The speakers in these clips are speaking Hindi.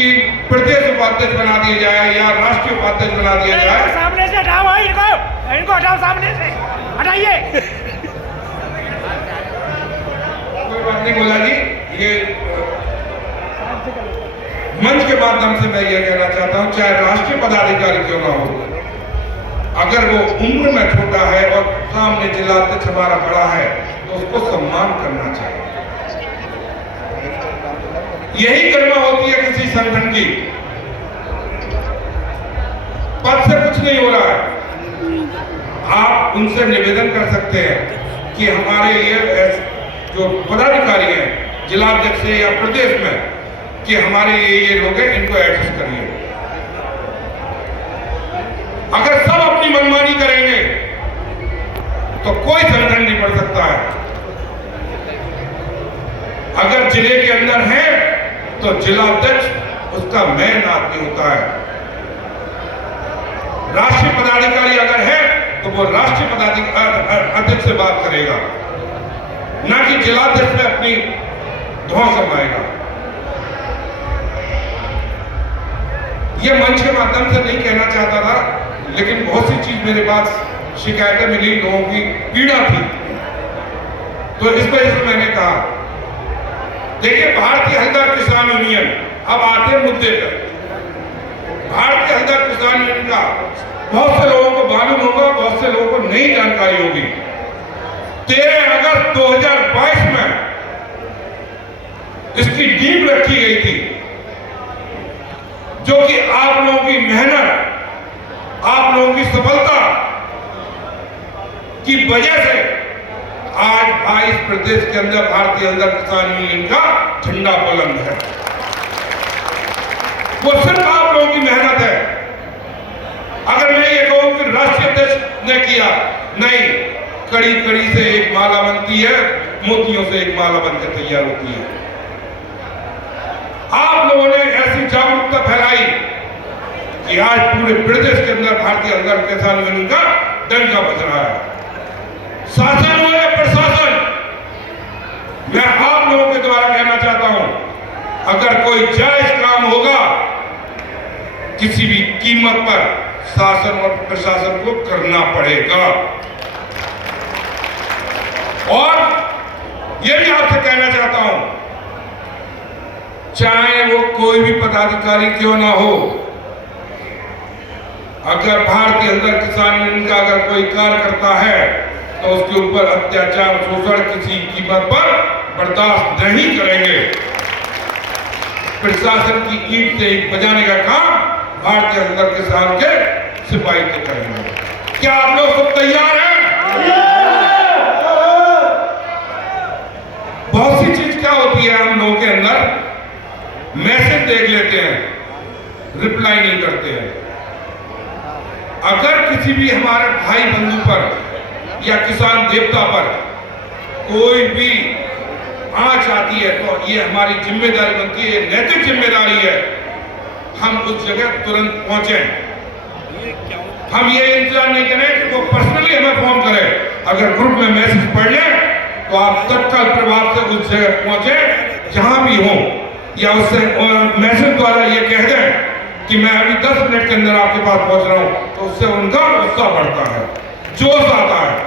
प्रदेश उपाध्यक्ष बना दिया जाए या राष्ट्रीय उपाध्यक्ष बना दिया जाए। सामने से हटाओ, इनको हटाओ, सामने से हटाइए। कोई बात नहीं बोला जी, ये मंच के माध्यम से मैं ये कहना चाहता हूँ, चाहे राष्ट्रीय पदाधिकारी क्यों ना हो, अगर वो उम्र में छोटा है और सामने जिला अध्यक्ष हमारा बड़ा है तो उसको सम्मान करना चाहिए। यही गरिमा होती है किसी संगठन की। पद से कुछ नहीं हो रहा है। आप उनसे निवेदन कर सकते हैं कि हमारे ये जो पदाधिकारी हैं जिलाध्यक्ष से या प्रदेश में, कि हमारे ये लोग हैं, इनको एडजस्ट करिए। अगर सब अपनी मनमानी करेंगे तो कोई संगठन नहीं बढ़ सकता है। अगर जिले के अंदर है तो जिलाध्यक्ष उसका मेन आदमी होता है। राष्ट्रीय पदाधिकारी अगर है तो वो राष्ट्रीय पदाधिकारी अध्यक्ष से बात करेगा, ना कि जिलाध्यक्ष में अपनी धौं जमाएगा। ये मंच के माध्यम से नहीं कहना चाहता था, लेकिन बहुत सी चीज मेरे पास शिकायतें मिली, लोगों की पीड़ा थी, तो इस वजह से मैंने कहा। देखिए, भारतीय हलदर किसान यूनियन, अब आते हैं मुद्दे पर। भारतीय हलदर किसान यूनियन का बहुत से लोगों को मालूम होगा, बहुत से लोगों को नई जानकारी होगी। 13 अगस्त 2022 में इसकी नींव रखी गई थी, जो कि आप लोगों की मेहनत, आप लोगों की सफलता की वजह से आज 22 प्रदेश के अंदर भारतीय हलदर किसान यूनियन का झंडा बुलंद है। वो सिर्फ आप लोगों की मेहनत है। अगर मैं ये कहूं कि राष्ट्रीय अध्यक्ष ने किया, नहीं, कड़ी कड़ी से एक माला बनती है, मोतियों से एक माला बनकर तैयार होती है। आप लोगों ने ऐसी जागरूकता फैलाई कि आज पूरे प्रदेश के अंदर भारतीय हलदर किसान यूनियन का डंका बज रहा है। शासन हो या प्रशासन, मैं आप लोगों के द्वारा कहना चाहता हूं, अगर कोई जायज काम होगा किसी भी कीमत पर शासन और प्रशासन को करना पड़ेगा। और यह भी आपसे कहना चाहता हूं, चाहे वो कोई भी पदाधिकारी क्यों ना हो, अगर भारतीय हलदर किसान यूनियन का अगर कोई कार्य करता है तो उसके ऊपर अत्याचार, शोषण किसी कीमत पर बर्दाश्त नहीं करेंगे। प्रशासन की ईंट से ईंट बजाने का काम भारतीय हलदर किसान के सिपाही के करेंगे। क्या आप लोग सब तैयार हैं? बहुत सी चीज क्या होती है, हम लोगों के अंदर मैसेज देख लेते हैं, रिप्लाई नहीं करते हैं। अगर किसी भी हमारे भाई बंधु पर या किसान देवता पर कोई भी आंच आती है तो ये हमारी जिम्मेदारी बनती है, नैतिक जिम्मेदारी है, हम उस जगह तुरंत पहुंचे। हम ये इंतजार नहीं करें कि वो पर्सनली हमें फोन करे। अगर ग्रुप में मैसेज पढ़ लें तो आप तत्काल प्रभाव से उस जगह पहुंचे जहां भी हो, या उससे मैसेज द्वारा ये कह दें कि मैं अभी 10 मिनट के अंदर आपके पास पहुंच रहा हूं, तो उससे उनका उत्साह बढ़ता है, जोश आता है।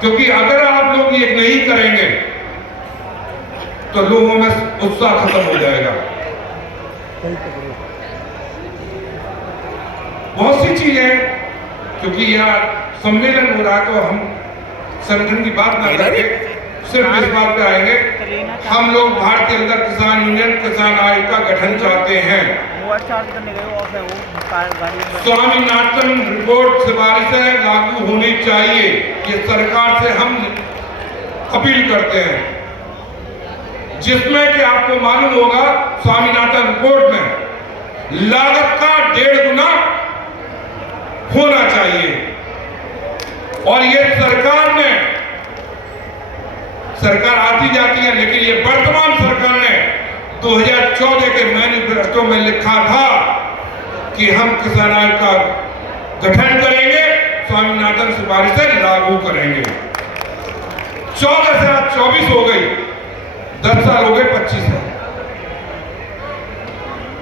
क्योंकि अगर आप लोग ये नहीं करेंगे तो लोगों में उत्साह खत्म हो जाएगा। बहुत सी चीजें, क्योंकि यह सम्मेलन हो रहा है तो हम संगठन की बात ना करके सिर्फ इस बात पे आएंगे, हम लोग भारतीय हलदर किसान यूनियन किसान आयोग का गठन चाहते हैं। स्वामीनाथन रिपोर्ट सिफारिशें लागू होनी चाहिए, ये सरकार से हम अपील करते हैं। जिसमें कि आपको मालूम होगा, स्वामीनाथन रिपोर्ट में लागत का 1.5 गुना होना चाहिए। और ये सरकार आती जाती है, लेकिन ये वर्तमान सरकार ने 2014 के मैनिफेस्टो में लिखा था कि हम किसान आयोग का गठन करेंगे, स्वामीनाथन सिफारिशें लागू करेंगे। 14 से आज 24 हो गई, 10 साल हो गए, 25 साल।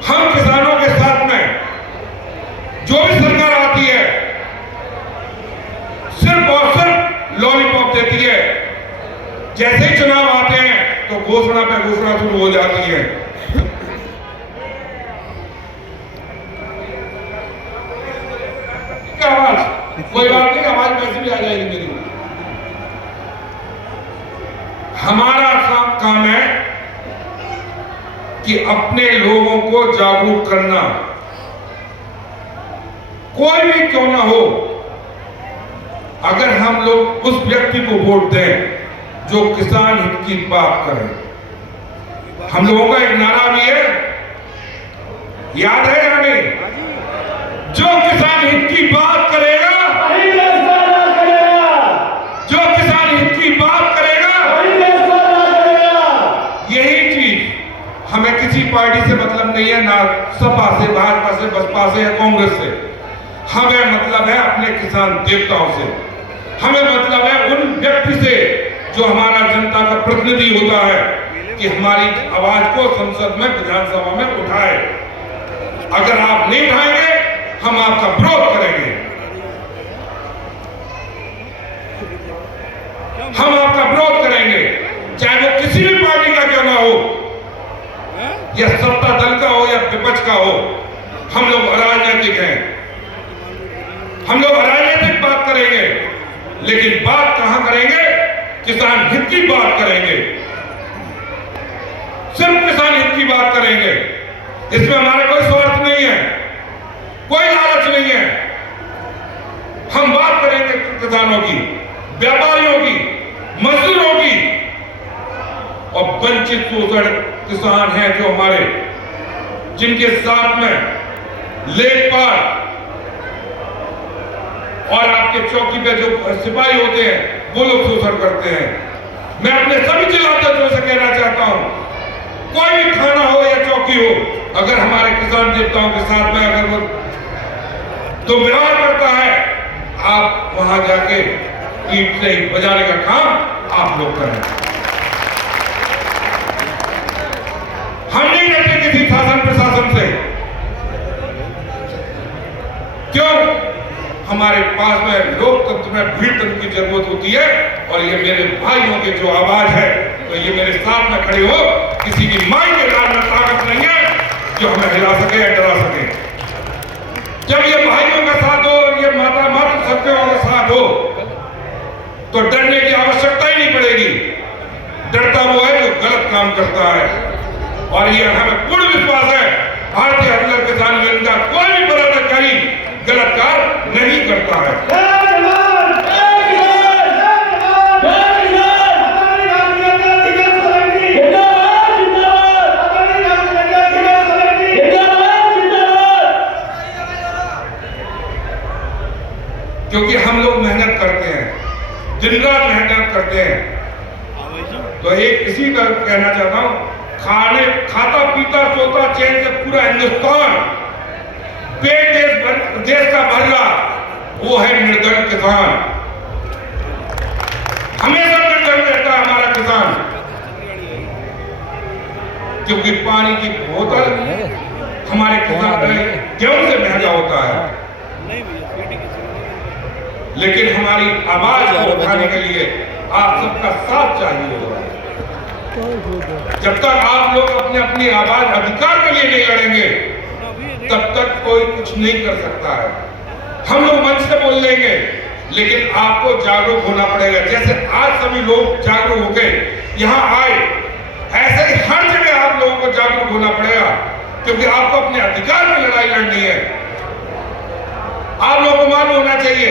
हम किसानों के साथ में जो भी सरकार आती है सिर्फ और सिर्फ लॉलीपॉप देती है। जैसे ही चुनाव आते हैं तो घोषणा पे घोषणा शुरू हो जाती है। क्या आवाज? कोई बात नहीं, आवाज वैसे भी आ जाएगी मेरी। हमारा काम है कि अपने लोगों को जागरूक करना, कोई भी क्यों ना हो। अगर हम लोग उस व्यक्ति को वोट दें जो किसान हित की बात करे। हम लोगों का एक नारा भी है, याद है या नहीं? जो किसान हित की बात करेगा, जो किसान हित की बात करेगा, यही चीज हमें किसी पार्टी से मतलब नहीं है, ना सपा से, भाजपा से, बसपा से या कांग्रेस से। हमें मतलब है अपने किसान देवताओं से। हमें मतलब है उन व्यक्ति से जो हमारा जनता का प्रतिनिधि होता है कि हमारी आवाज को संसद में, विधानसभा में उठाए। अगर आप नहीं उठाएंगे हम आपका विरोध करेंगे। हम आपका विरोध करेंगे, चाहे वो किसी भी पार्टी का क्यों ना हो, या सत्ता दल का हो या विपक्ष का हो। हम लोग अराजनीतिक हैं, हम लोग अराजनीतिक बात करेंगे, लेकिन बात कहां करेंगे? किसान हित की बात करेंगे, सिर्फ किसान हित की बात करेंगे। इसमें हमारा कोई स्वार्थ नहीं है, कोई लालच नहीं है। हम बात करेंगे किसानों की, व्यापारियों की, मजदूरों की, और वंचित शोषण किसान हैं जो हमारे, जिनके साथ में लेखपाल और आपके चौकी पे जो सिपाही होते हैं वो लोग शोषण करते हैं। मैं अपने सभी जिलाध्यक्षों से कहना चाहता हूं, कोई भी थाना हो या चौकी हो, अगर हमारे किसान देवताओं के साथ में अगर वो तो व्यवहार करता है, आप वहां जाके ईंट से बजाने का काम आप लोग करें। हम नहीं डरते किसी शासन प्रशासन से। क्यों? हमारे पास में लोकतंत्र में भीड़ तंत्र की जरूरत होती है, और ये मेरे भाइयों के जो आवाज है, तो ये मेरे साथ में खड़े हो। किसी की माई के लाल में ताकत नहीं है जो हमें हिला सके या डरा सके। जब ये भाइयों का साथ हो, ये माता सत्यों का साथ हो, तो डरने की आवश्यकता ही नहीं पड़ेगी। डरता वो है जो गलत काम करता है, और ये हमें पूर्ण विश्वास है भारतीय हरियाणा किसान यूनियन का कोई भी पदाधिकारी गलत कार्य नहीं करता है। क्योंकि हम लोग मेहनत करते हैं, दिन रात मेहनत करते हैं। तो एक इसी का कहना चाहता हूं, खाता पीता सोता चैन से पूरा हिंदुस्तान, पेट देश का भर रहा, वो है निर्धन किसान। हमेशा निर्धन रहता है हमारा किसान, क्योंकि पानी की बोतल हमारे किसान गेहूं से महंगा होता है। लेकिन हमारी आवाज को उठाने के लिए आप सबका साथ चाहिए होगा। जब तक आप लोग अपने अपनी आवाज अधिकार के लिए नहीं लड़ेंगे, तब तक कोई कुछ नहीं कर सकता है। हम लोग मंच से बोल लेंगे, लेकिन आपको जागरूक होना पड़ेगा। जैसे आज सभी लोग जागरूक होके यहाँ आए, ऐसे ही हर जगह आप लोगों को जागरूक होना पड़ेगा, क्योंकि आपको अपने अधिकार में लड़ाई लड़नी है। आप लोगों को मालूम होना चाहिए,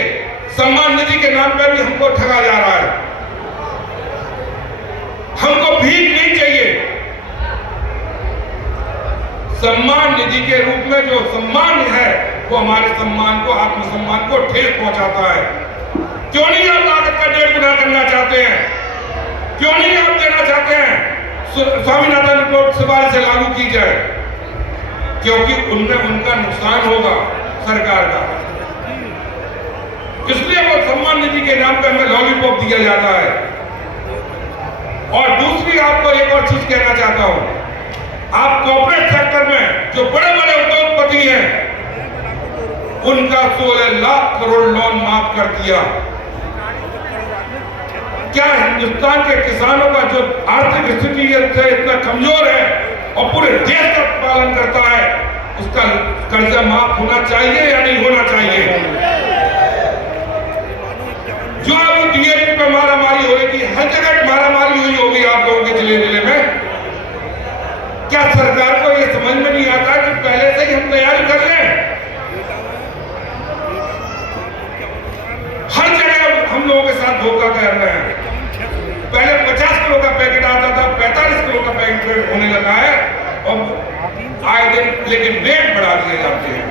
सम्मान निधि के नाम पर भी हमको ठगा जा रहा है। हमको भीख नहीं चाहिए। सम्मान निधि के रूप में जो सम्मान है, वो हमारे सम्मान को, आत्मसम्मान को ठेस पहुंचाता है। क्यों नहीं आप ताकत का 1.5 गुना करना चाहते हैं? क्यों नहीं आप देना चाहते हैं स्वामीनाथन रिपोर्ट सिफारिश से लागू की जाए? क्योंकि उनमें उनका नुकसान होगा सरकार का, इसलिए वो सम्मान निधि के नाम पे हमें लॉलीपॉप दिया जाता है। और दूसरी आपको एक और चीज कहना चाहता हूं, आप कॉर्पोरेट सेक्टर में जो बड़े बड़े उद्योगपति हैं उनका 16 लाख करोड़ लोन माफ कर दिया। क्या हिंदुस्तान के किसानों का जो आर्थिक स्थिति इतना कमजोर है और पूरे देश का पालन करता है, उसका कर्जा माफ होना चाहिए या नहीं होना चाहिए? जो अभी डीएपी पे मारामारी होगी, हर जगह मारामारी हुई होगी आप लोगों के जिले जिले में। क्या सरकार को यह समझ में नहीं आता कि पहले से ही हम तैयारी कर लें? हर जगह हम लोगों के साथ धोखा कर रहे हैं। पहले 50 किलो का पैकेट आता था, 45 किलो का पैकेट होने लगा है और आए दिन लेकिन रेट बढ़ा दिए जाते हैं।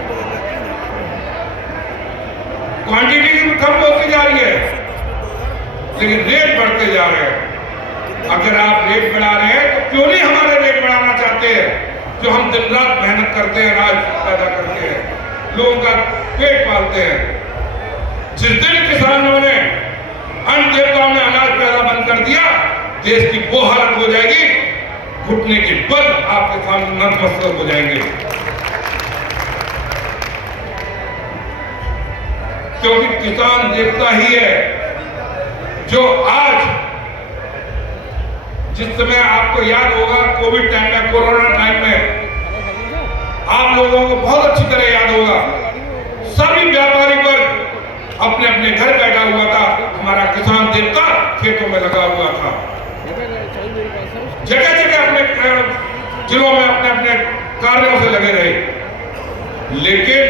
क्वांटिटी भी कम होती जा रही है लेकिन रेट बढ़ते जा रहे हैं। अगर आप रेट बढ़ा रहे हैं तो क्यों नहीं हमारे रेट बढ़ाना चाहते हैं, जो हम दिन रात मेहनत करते हैं, राज पैदा करते हैं, लोगों का पेट पालते हैं। जिस दिन किसानों ने अन्न देवताओं ने अनाज पैदा बंद कर दिया, देश की वो हालत हो जाएगी, घुटने के बल आपके सामने नतमस्तक हो जाएंगे। क्योंकि किसान देवता ही है जो आज, जिस समय आपको याद होगा कोविड टाइम में, कोरोना टाइम में, आप लोगों को बहुत अच्छी तरह याद होगा, सभी व्यापारी वर्ग अपने अपने घर बैठा हुआ था, हमारा किसान देवता खेतों में लगा हुआ था। जगह जगह अपने जिलों में अपने अपने कार्यों से लगे रहे, लेकिन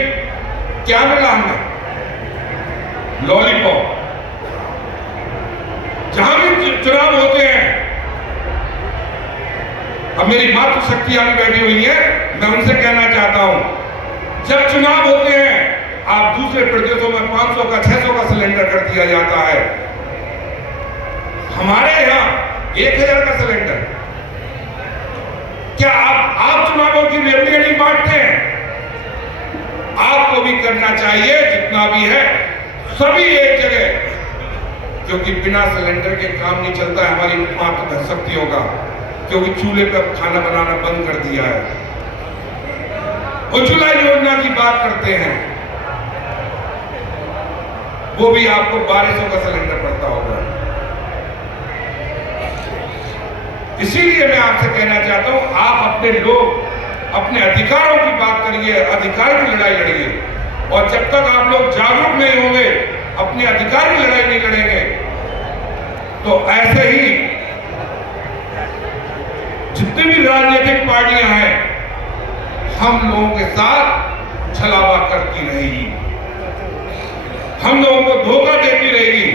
क्या मिला हमें? लॉलीपॉप। जहां भी चुनाव होते हैं, अब मेरी मातृशक्ति यहां बैठी हुई है, मैं उनसे कहना चाहता हूं, जब चुनाव होते हैं आप दूसरे प्रदेशों में 500 का 600 का सिलेंडर कर दिया जाता है, हमारे यहां 1000 का सिलेंडर। क्या आप चुनावों की रेवड़ियां नहीं बांटते हैं? आपको भी करना चाहिए, जितना भी है सभी एक जगह, क्योंकि बिना सिलेंडर के काम नहीं चलता है हमारी मातृ शक्तियों का, क्योंकि चूल्हे पर खाना बनाना बंद कर दिया है। उज्ज्वला योजना की बात करते हैं, वो भी आपको 1200 का सिलेंडर पड़ता होगा। इसीलिए मैं आपसे कहना चाहता हूं, आप अपने लोग अपने अधिकारों की बात करिए, अधिकार की लड़ाई लड़िए, और जब तक आप लोग जागरूक नहीं होंगे, अपने अधिकार की लड़ाई नहीं लड़ेंगे, तो ऐसे ही जितनी भी राजनीतिक पार्टियां हैं हम लोगों के साथ छलावा करती रहेगी, हम लोगों को धोखा देती रहेगी।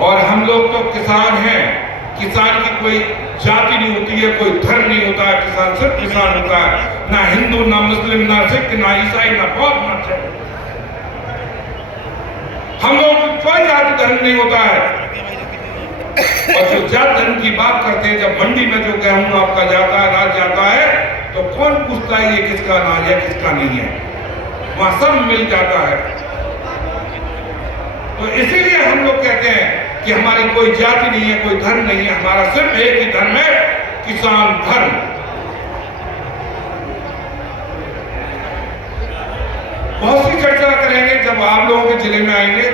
और हम लोग तो किसान हैं, किसान की कोई जाति नहीं होती है, कोई धर्म नहीं होता है, किसान सिर्फ किसान होता है, ना हिंदू, ना मुस्लिम, ना सिख, ना ईसाई, ना बौद्ध, ना जैन। हम लोगों को कोई जाति धर्म नहीं होता है। और जो जात धर्म की बात करते हैं, जब मंडी में जो गेहूं आपका जाता है, अनाज जाता है, तो कौन पूछता है ये किसका अनाज है, किसका नहीं है? वहां सब मिल जाता है। तो इसीलिए हम लोग कहते हैं कि हमारी कोई जाति नहीं है, कोई धर्म नहीं है, हमारा सिर्फ एक ही धर्म है, किसान धर्म। बहुत सी चर्चा करेंगे जब आप लोगों के जिले में आएंगे,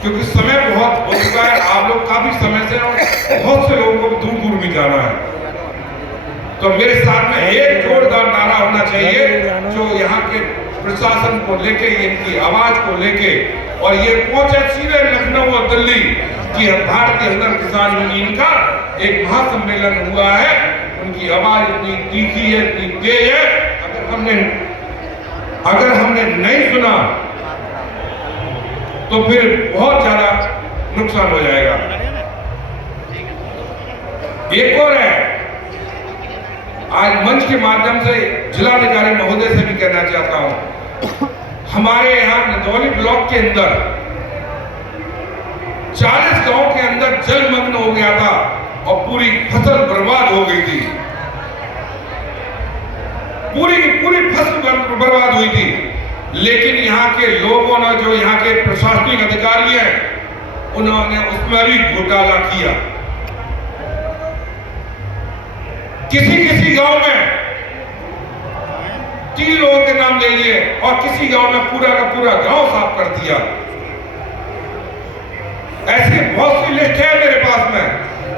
क्योंकि समय बहुत हो चुका है, आप लोग काफी समय से और बहुत से लोगों को दूर दूर भी जाना है। तो मेरे साथ में एक जोरदार नारा होना चाहिए, जो यहाँ के प्रशासन को लेके, इनकी आवाज को लेके, और ये पहुंचे सीधे लखनऊ और दिल्ली कि भारत के अंदर किसान यूनियन का एक महासम्मेलन हुआ है। उनकी आवाज इतनी तीखी है, इतनी तेज है, अगर हमने नहीं सुना तो फिर बहुत ज्यादा नुकसान हो जाएगा। एक और है, आज मंच के माध्यम से जिलाधिकारी महोदय से भी कहना चाहता हूं, हमारे यहां नदौली ब्लॉक के अंदर 40 गांव के अंदर जलमग्न हो गया था और पूरी फसल बर्बाद हो गई थी, पूरी की पूरी फसल बर्बाद हुई थी। लेकिन यहाँ के लोगों ने, जो यहाँ के प्रशासनिक अधिकारी हैं, उन्होंने उसमें भी घोटाला किया। किसी गांव में 3 लोगों के नाम ले लिए और किसी गांव में पूरा का पूरा गांव साफ कर दिया। ऐसी बहुत सी लिस्ट है मेरे पास में,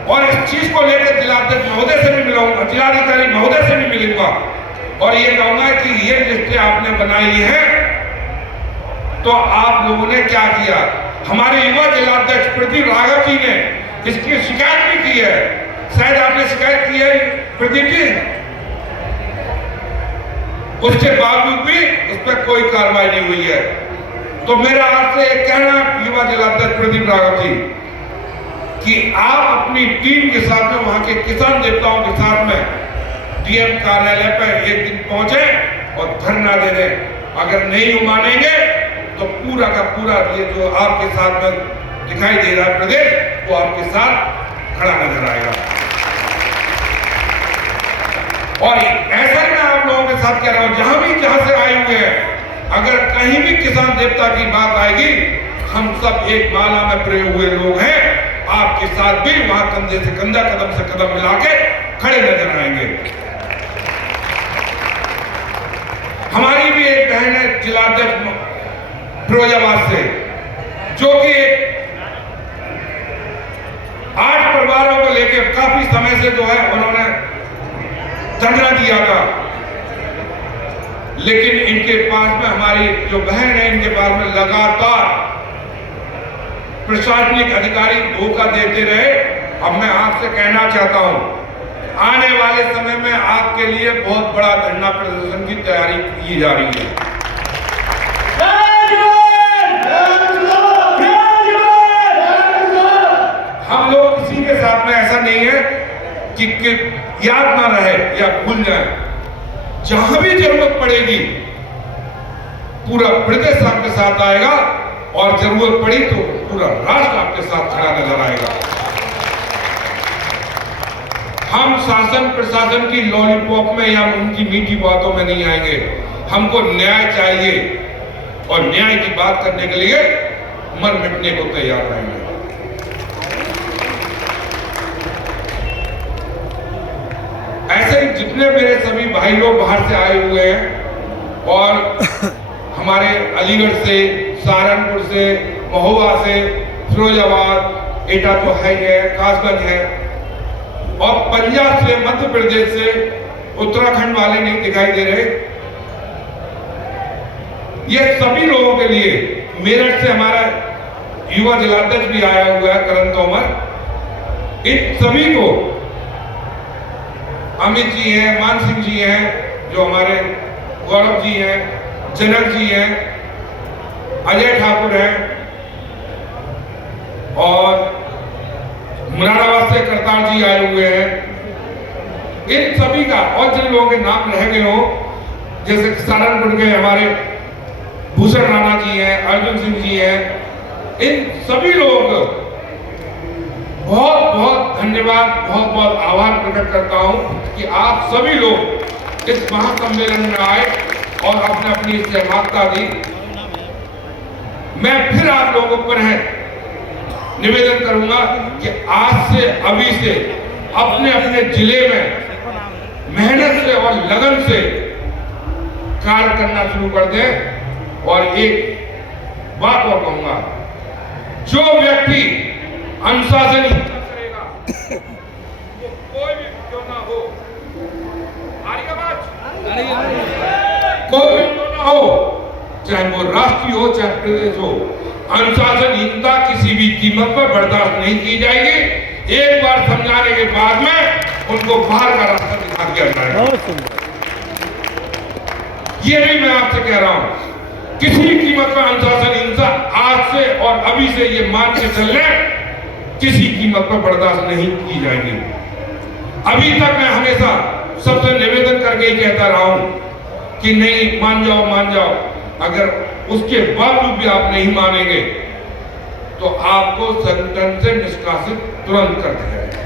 और इस चीज को लेकर जिलाध्यक्ष महोदय से भी मिलूंगा, जिलाधिकारी महोदय से भी मिलूंगा और ये कहूंगा कि ये लिस्टें आपने बनाई है तो आप लोगों ने क्या किया। हमारे युवा जिलाध्यक्ष प्रदीप राघव जी ने इसकी शिकायत भी की है, शायद आपने शिकायत की है प्रदीप जी, उसके बावजूद भी उस पर कोई कार्रवाई नहीं हुई है। तो मेरा आपसे एक कहना युवा जिलाध्यक्ष प्रदीप राघव जी कि आप अपनी टीम के साथ में वहां के किसान देवताओं के साथ में डीएम कार्यालय पर एक दिन पहुंचे और धरना दे दें। अगर नहीं मानेंगे तो पूरा का पूरा ये जो आपके साथ में दिखाई दे रहा है प्रदेश, वो आपके साथ खड़ा नजर आएगा। और ऐसा ही मैं आप लोगों के साथ कह रहा हूं, जहां से आए हुए हैं, अगर कहीं भी किसान देवता की बात आएगी, हम सब एक माला में पड़े हुए लोग हैं, आपके साथ भी वहां कंधे से कंधा, कदम से कदम मिला के खड़े नजर आएंगे। हमारी भी एक बहन है जिलाध्यक्ष फिरोजाबाद से, जो कि 8 परिवारों को लेकर काफी समय से जो है उन्होंने धरना दिया था, लेकिन इनके पास में हमारी जो बहन है, इनके पास में लगातार प्रशासनिक अधिकारी धोखा देते रहे। अब मैं आपसे कहना चाहता हूं, आने वाले समय में आपके लिए बहुत बड़ा धरना प्रदर्शन की तैयारी की जा रही है। हम लोग किसी के साथ में ऐसा नहीं है कि याद ना रहे या भूल जाए। जहां भी जरूरत पड़ेगी पूरा प्रदेश आपके साथ आएगा, और जरूरत पड़ी तो पूरा राष्ट्र आपके साथ खड़ा नजर आएगा। हम शासन प्रशासन की लॉलीपॉप में या उनकी मीठी बातों में नहीं आएंगे। हमको न्याय चाहिए और न्याय की बात करने के लिए मर मिटने को तैयार रहेंगे। ऐसे ही जितने मेरे सभी भाई लोग बाहर से आए हुए हैं और हमारे अलीगढ़ से, सहारनपुर से, महोबा से, फिरोजाबाद, एटा तो है, कासगंज है, और पंजाब से, मध्य प्रदेश से, उत्तराखंड वाले नहीं दिखाई दे रहे। ये सभी लोगों के लिए, मेरठ से हमारा युवा जिलाध्यक्ष भी आया हुआ है करण तोमर, इन सभी को, अमित जी हैं, मान सिंह जी हैं, जो हमारे गौरव जी हैं, जनक जी हैं, अजय ठाकुर हैं, और मुरादाबाद से करतार जी आए हुए हैं। इन सभी का, और जिन लोगों के नाम रह गए हो, जैसे सहारनपुर के हमारे भूषण राणा जी हैं, अर्जुन सिंह जी हैं, इन सभी लोगों को बहुत बहुत धन्यवाद, बहुत बहुत आभार प्रकट करता हूं कि आप सभी लोग इस महासम्मेलन में आए और अपने अपनी सहभागिता दी। मैं फिर आप लोगों पर है निवेदन करूंगा कि आज से, अभी से अपने अपने जिले में मेहनत से और लगन से कार्य करना शुरू कर दें। और एक बात और कहूंगा, जो व्यक्ति अनुशासन करेगा, वो कोई भी क्यों ना हो, कोई भी क्यों ना हो, चाहे वो राष्ट्रीय हो चाहे प्रदेश हो, अनुशासनहीनता किसी भी कीमत पर बर्दाश्त नहीं की जाएगी। एक बार समझाने के बाद में उनको बाहर का रास्ता दिखा दिया जाएगा। ये भी मैं आपसे कह रहा हूं, किसी भी कीमत पर अनुशासनहीनता आज से और अभी से ये मान के चल रहे, किसी कीमत पर बर्दाश्त नहीं की जाएगी। अभी तक मैं हमेशा सबसे निवेदन करके ही कहता रहा हूं कि नहीं, मान जाओ मान जाओ। अगर उसके बावजूद भी आप नहीं मानेंगे तो आपको संगठन से निष्कासित तुरंत कर दिया जाएगा।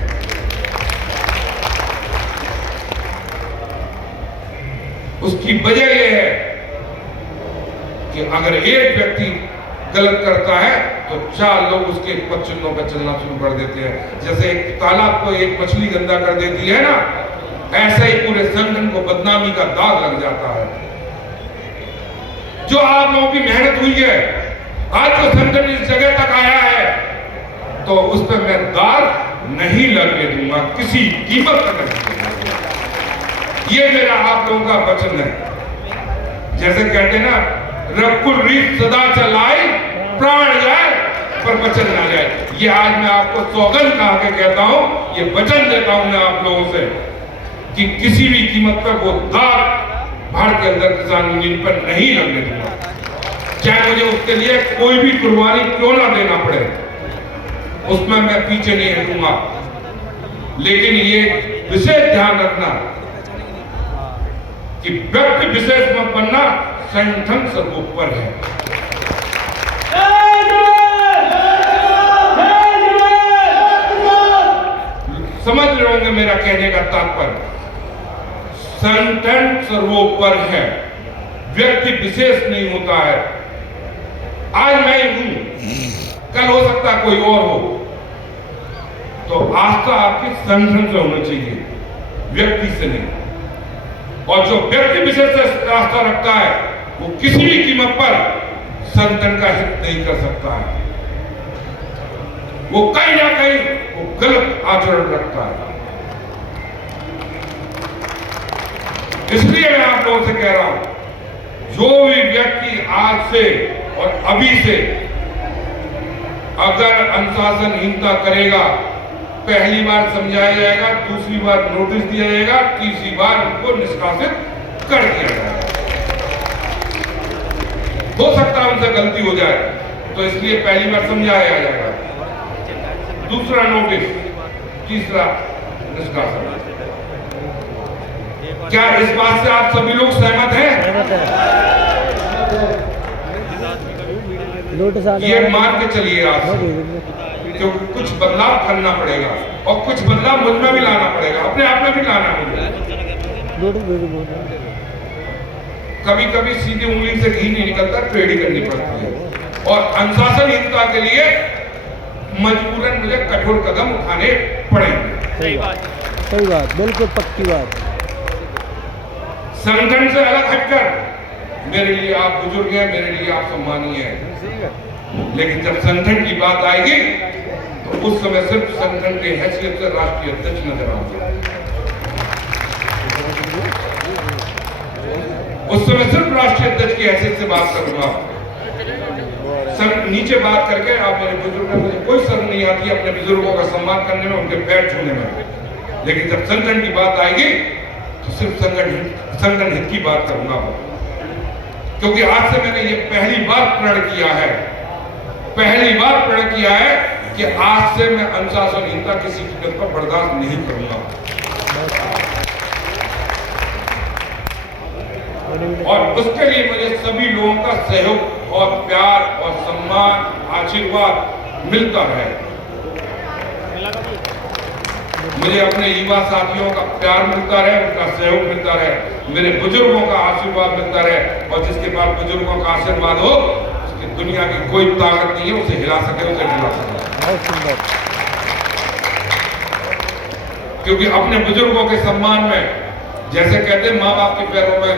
उसकी वजह यह है कि अगर एक व्यक्ति गलत करता है तो 4 लोग उसके पदचिन्हों पर चलना शुरू कर देते हैं। जैसे एक तालाब को एक मछली गंदा कर देती है ना, ऐसे ही पूरे संगठन को बदनामी का दाग लग जाता है। जो आप लोगों की मेहनत हुई है, आज जो संगठन इस जगह तक आया है, तो उस पर मैं दाग नहीं लगने दूंगा, किसी कीमत पर नहीं दूंगा। ये मेरा आप लोगों का वचन है। जैसे कहते हैं ना, रकुल रीत सदा चलाई, प्राण जाए पर वचन ना जाए। ये आज मैं आपको सौगंध कहा के कहता हूं, ये वचन देता हूं मैं आप लोगों से कि किसी भी कीमत पर वो दाग भारत के अंदर किसान यूनियन पर नहीं लगने दूंगा, चाहे मुझे उसके लिए कोई भी कुर्बानी क्यों ना देना पड़े, उसमें मैं पीछे नहीं हटूंगा। लेकिन ये विशेष ध्यान रखना कि व्यक्ति विशेष मत बनना, संगठन सर्वोपरि है। समझ रहे होंगे मेरा कहने का तात्पर्य, संगठन सर्वोपरि है, व्यक्ति विशेष नहीं होता है। आज मैं हूं, कल हो सकता है कोई और हो, तो आस्था आपकी संगठन से होनी चाहिए, व्यक्ति से नहीं। और जो व्यक्ति विशेष से आस्था रखता है, वो किसी भी कीमत पर संगठन का हित नहीं कर सकता है, वो कहीं ना कहीं वो गलत आचरण रखता है। इसलिए मैं आप लोगों से कह रहा हूं, जो भी व्यक्ति आज से और अभी से अगर अनुशासनहीनता करेगा, पहली बार समझाया जाएगा, दूसरी बार नोटिस दिया जाएगा, तीसरी बार उनको निष्कासित कर दिया जाएगा। हो सकता है उनसे गलती हो जाए, तो इसलिए पहली बार समझाया जाएगा, दूसरा नोटिस, तीसरा निष्कासन। क्या इस बात से आप सभी लोग सहमत हैं? ये मान के चलिए आज, क्योंकि कुछ बदलाव करना पड़ेगा और कुछ बदलाव मुझ में भी लाना पड़ेगा, अपने आप में भी लाना मुझे। कभी कभी सीधी उंगली से घी नहीं निकलता, टेढ़ी करनी पड़ती है, और अनुशासनहीनता के लिए मजबूरन मुझे कठोर कदम उठाने पड़ेंगे। सही बात, बिल्कुल पक्की बात। संगठन से अलग हटकर मेरे लिए आप बुजुर्ग हैं, मेरे लिए आप सम्मानीय हैं, लेकिन जब संगठन की बात आएगी तो उस समय सिर्फ संगठन के हैसियत से राष्ट्रीय अध्यक्ष नजर आऊंगा, उस समय सिर्फ राष्ट्रीय अध्यक्ष की हैसियत से बात करूंगा। नीचे बात करके आप मेरे बुजुर्ग हैं, मुझे कोई शर्म नहीं आती अपने बुजुर्गों का सम्मान करने में, उनके पैर छूने में, लेकिन जब संगठन की बात आएगी तो सिर्फ संगठन हित की बात करूंगा, क्योंकि आज से मैंने ये पहली बार प्रण किया है कि आज से मैं अनुशासनहीनता किसी कीमत पर बर्दाश्त नहीं करूंगा। और उसके लिए मुझे सभी लोगों का सहयोग और प्यार और सम्मान, आशीर्वाद मिलता रहे। मुझे अपने युवा साथियों का प्यार मिलता रहे, उनका सहयोग मिलता रहे, मेरे बुजुर्गों का आशीर्वाद मिलता रहे, और जिसके पास बुजुर्गों का आशीर्वाद हो, उसकी दुनिया की कोई ताकत नहीं है उसे हिला सके, उसे हिला सके। क्योंकि अपने बुजुर्गों के सम्मान में, जैसे कहते हैं माँ बाप के पैरों में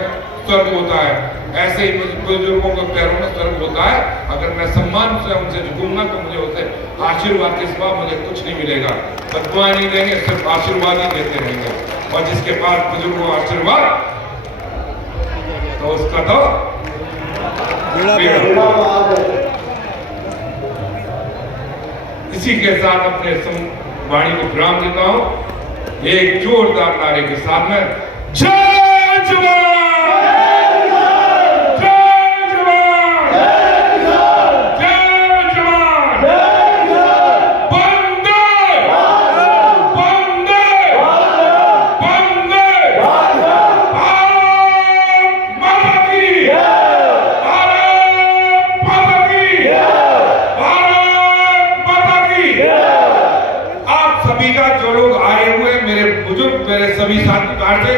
स्वर्ग होता है, ऐसे ही बुजुर्गों के पैरों में स्वर्ग होता है। अगर मैं सम्मान से उनसे झुकूंगा तो मुझे उसे आशीर्वाद के सिवा मुझे कुछ नहीं मिलेगा, बददुआएं नहीं देंगे, सिर्फ आशीर्वाद ही देते रहेंगे। और जिसके पास बुजुर्गों का आशीर्वाद, तो उसका तो इसी के साथ अपने वाणी को विराम देता हूं, एक जोरदार नारे के साथ में, जय जवान, मेरे सभी साथी से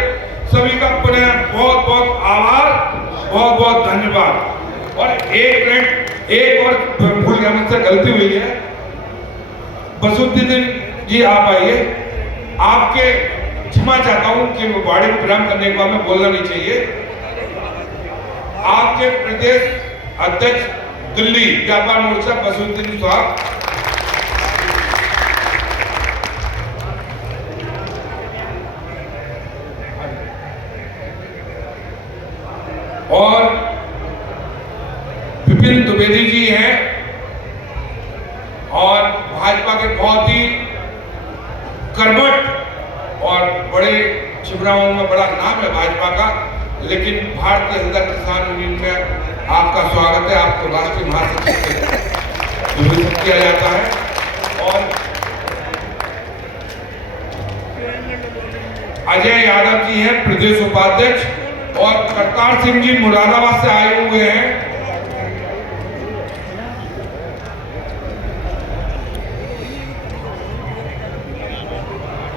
सभी का पुनः बहुत बहुत आभार, बहुत बहुत धन्यवाद। और एक मिनट एक और भूल गया, मुझसे गलती हुई है। बसुद्दीन जी आप आइए, आपके क्षमा चाहता हूं कि बाड़े को प्रणाम करने के बाद में बोलना नहीं चाहिए। आपके प्रदेश अध्यक्ष दिल्ली व्यापार मोर्चा बसुद्दीन साहब, और विपिन द्विवेदी जी हैं, और भाजपा के बहुत ही कर्मठ और बड़े शिवराम में बड़ा नाम है भाजपा का, लेकिन भारतीय अंदर किसान यूनियन में आपका स्वागत है। आपको राष्ट्रीय महासचिव नियुक्त किया जाता है। और अजय यादव जी हैं प्रदेश उपाध्यक्ष, और करतार सिंह जी मुरादाबाद से आए हुए हैं।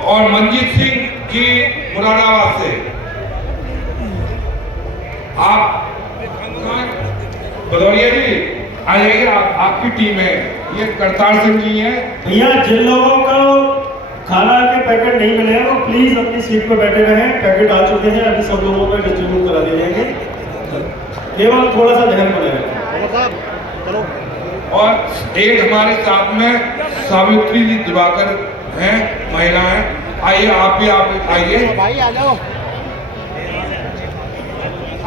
और मंजीत सिंह जी मुरादाबाद से। आप भदौरिया जी आ जाइए, आपकी टीम है। ये करतार सिंह जी हैं। भैया जिन लोगों को खाना के पैकेट नहीं मिले हैं वो प्लीज अपनी सीट पर बैठे रहें। पैकेट आ चुके हैं, अभी सब लोगों को डिस्ट्रीब्यूट करा दिए जाएंगे। केवल थोड़ा सा ध्यान बनाए। और एक हमारे साथ में सावित्री जी दिवाकर हैं, महिला हैं। आइए, आप भी आप आइए, भाई आ जाओ।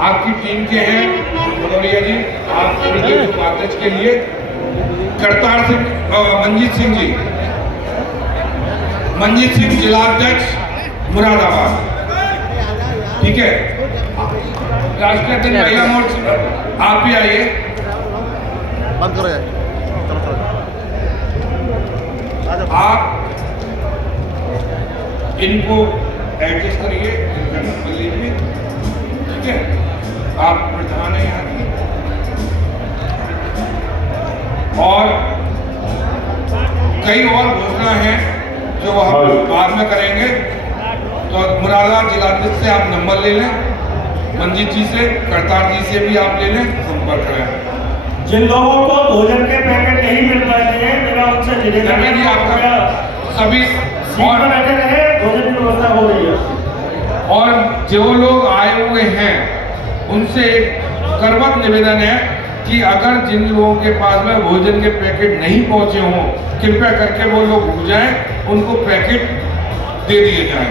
आपकी टीम के हैं भदौरिया जी, आप प्रदेश उपाध्यक्ष के लिए। करतार सिंह, मंजीत सिंह जिलाध्यक्ष मुरादाबाद, ठीक है। राष्ट्रीय अध्यक्ष महिला मोर्चा, आप भी आइए। बंद करो यार, आप इनको एडजस्ट करिए, ठीक है। आप प्रधान हैं यहाँ की, और कई और घोषणा हैं जो हम बाद में करेंगे। तो मुरादाबाद जिलाध्यक्ष से आप नंबर ले लें, मंजीत जी से, करतार जी से भी आप ले लें, संपर्क करें। जिन लोगों को भोजन के पैकेट नहीं मिल पाए थे, मेरा उनसे निवेदन है कि आपका सभी सीट पर बैठे रहे, भोजन की व्यवस्था हो रही है। और जो लोग आए हुए हैं उनसे करवत निवेदन है कि अगर जिन लोगों के पास में भोजन के पैकेट नहीं पहुंचे हों, कृपया करके वो लोग रुक जाएं, उनको पैकेट दे दिए जाएं।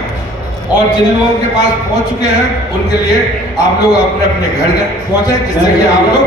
और जिन लोगों के पास पहुंच चुके हैं उनके लिए आप लोग अपने अपने घर पहुंचे, जिससे कि आप लोग